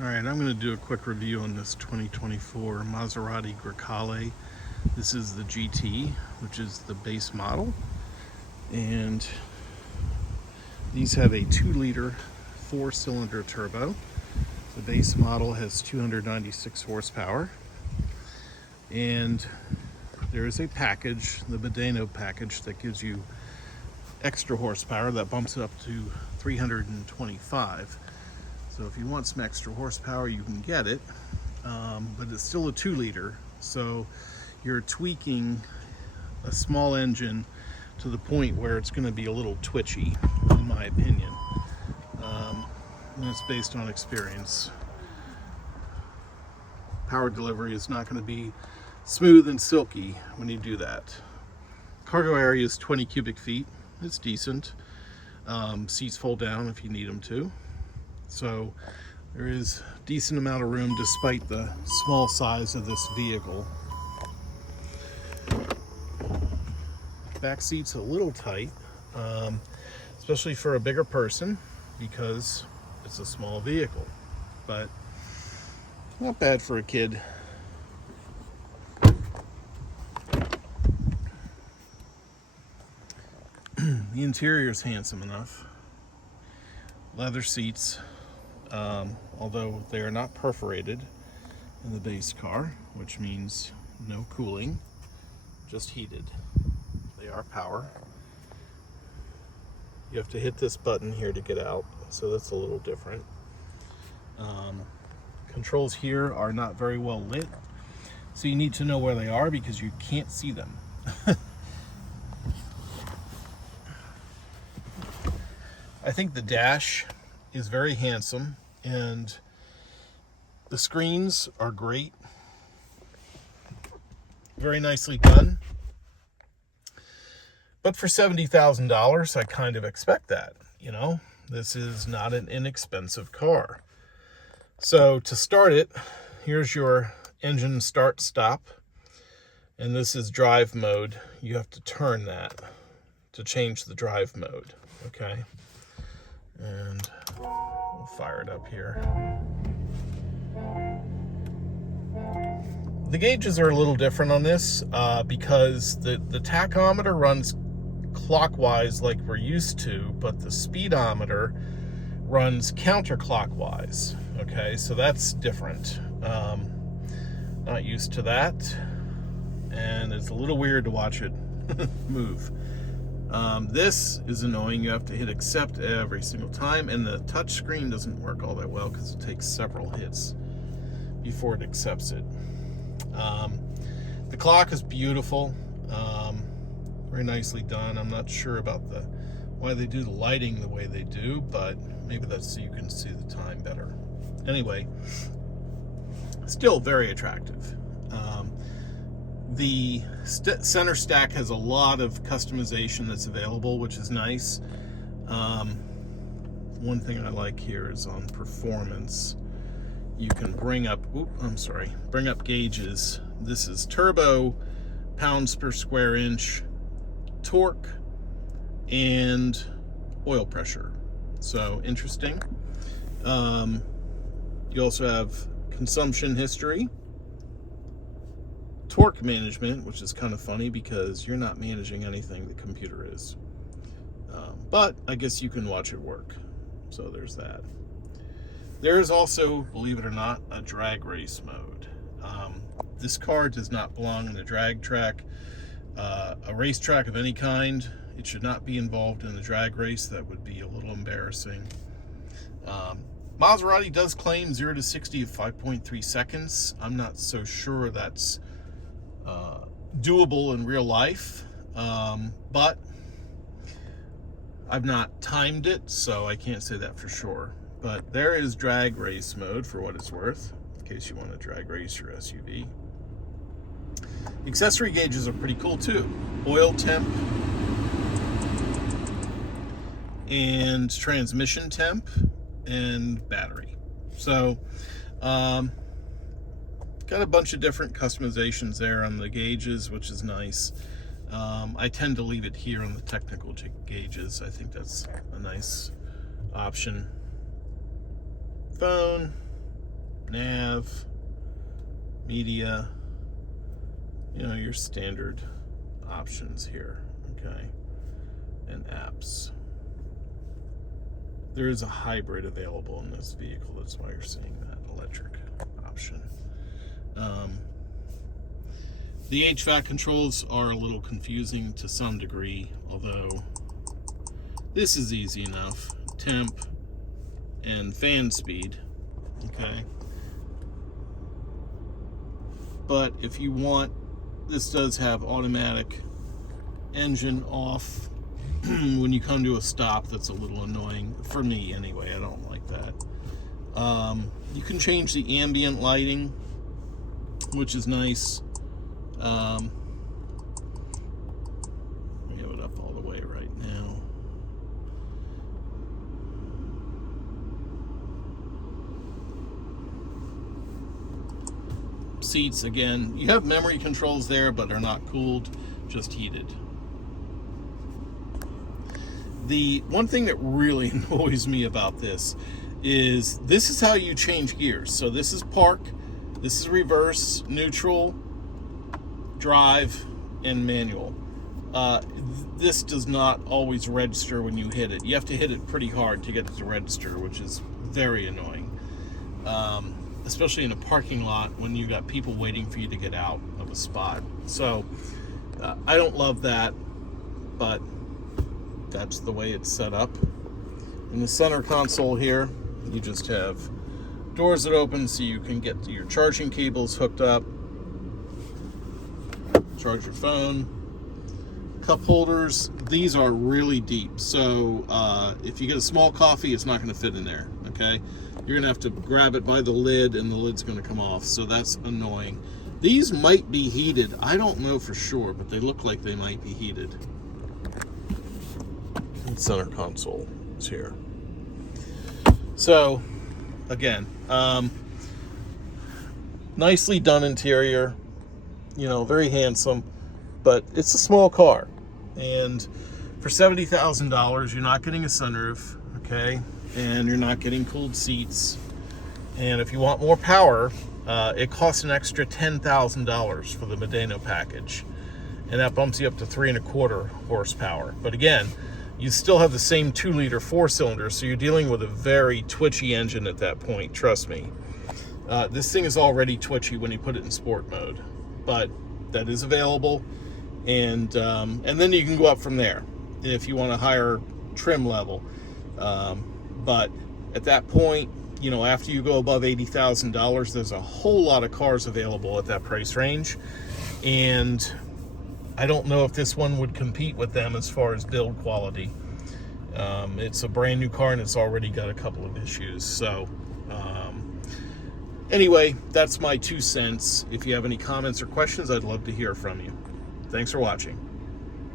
Alright, I'm going to do a quick review on this 2024 Maserati Grecale. This is the GT, which is the base model. And these have a 2-liter 4-cylinder turbo. The base model has 296 horsepower. And there is a package, the Medano package, that gives you extra horsepower that bumps it up to 325. So if you want some extra horsepower, you can get it, but it's still a 2-liter. So you're tweaking a small engine to the point where it's going to be a little twitchy, in my opinion. And it's based on experience. Power delivery is not going to be smooth and silky when you do that. Cargo area is 20 cubic feet. It's decent. Seats fold down if you need them to. So there is a decent amount of room despite the small size of this vehicle. Back seat's a little tight, especially for a bigger person because it's a small vehicle, but not bad for a kid. The interior is handsome enough. Leather seats, although they are not perforated in the base car, which means no cooling, just heated. They are power. You have to hit this button here to get out, so that's a little different. Controls here are not very well lit, so you need to know where they are because you can't see them. I think the dash is very handsome and the screens are great. Very nicely done. But for $70,000, I kind of expect that, you know? This is not an inexpensive car. So to start it, here's your engine start stop. And this is drive mode. You have to turn that to change the drive mode, okay? And we'll fire it up here. The gauges are a little different on this because the tachometer runs clockwise like we're used to, but the speedometer runs counterclockwise. Okay, so that's different. Not used to that, and it's a little weird to watch it move. This is annoying. You have to hit accept every single time, and the touch screen doesn't work all that well because it takes several hits before it accepts it. The clock is beautiful, very nicely done. I'm not sure about why they do the lighting the way they do, but maybe that's so you can see the time better. Anyway, still very attractive. The center stack has a lot of customization that's available, which is nice. One thing I like here is on performance. You can bring up gauges. This is turbo, pounds per square inch, torque, and oil pressure. So interesting. You also have consumption history, torque management, which is kind of funny because you're not managing anything, the computer is. But I guess you can watch it work. So there's that. There is also, believe it or not, a drag race mode. This car does not belong in a drag track, a racetrack of any kind. It should not be involved in a drag race. That would be a little embarrassing. Maserati does claim 0 to 60 of 5.3 seconds. I'm not so sure that's doable in real life, but I've not timed it, so I can't say that for sure. But there is drag race mode for what it's worth, in case you want to drag race your SUV. Accessory gauges are pretty cool too. Oil temp and transmission temp and battery. So got a bunch of different customizations there on the gauges, which is nice. I tend to leave it here on the technical gauges. I think that's a nice option. Phone, nav, media, you know, your standard options here, okay, and apps. There is a hybrid available in this vehicle. That's why you're seeing that electric option. The HVAC controls are a little confusing to some degree, although this is easy enough. Temp and fan speed, okay? But if you want, this does have automatic engine off. When you come to a stop, that's a little annoying for me anyway. I don't like that. You can change the ambient lighting, which is nice. We have it up all the way right now. Seats, again, you have memory controls there, but they're not cooled, just heated. The one thing that really annoys me about this is how you change gears. So this is park, this is reverse, neutral, drive, and manual. This does not always register when you hit it. You have to hit it pretty hard to get it to register, which is very annoying. Especially in a parking lot when you got people waiting for you to get out of a spot. So I don't love that, but that's the way it's set up. In the center console here, you just have doors that open so you can get your charging cables hooked up, charge your phone. Cup holders, these are really deep, so if you get a small coffee, it's not going to fit in there, okay? You're going to have to grab it by the lid and the lid's going to come off, so that's annoying. These might be heated. I don't know for sure, but they look like they might be heated. And center console is here. So, again, nicely done interior, you know, very handsome, but it's a small car. And for $70,000, you're not getting a sunroof, okay? And you're not getting cooled seats. And if you want more power, it costs an extra $10,000 for the Modena package. And that bumps you up to 3.25 horsepower. But again, you still have the same 2-liter 4-cylinder, so you're dealing with a very twitchy engine at that point, trust me. This thing is already twitchy when you put it in sport mode, but that is available. And then you can go up from there if you want a higher trim level. But at that point, you know, after you go above $80,000, there's a whole lot of cars available at that price range. And I don't know if this one would compete with them as far as build quality. It's a brand new car and it's already got a couple of issues. So anyway, that's my 2 cents. If you have any comments or questions, I'd love to hear from you. Thanks for watching.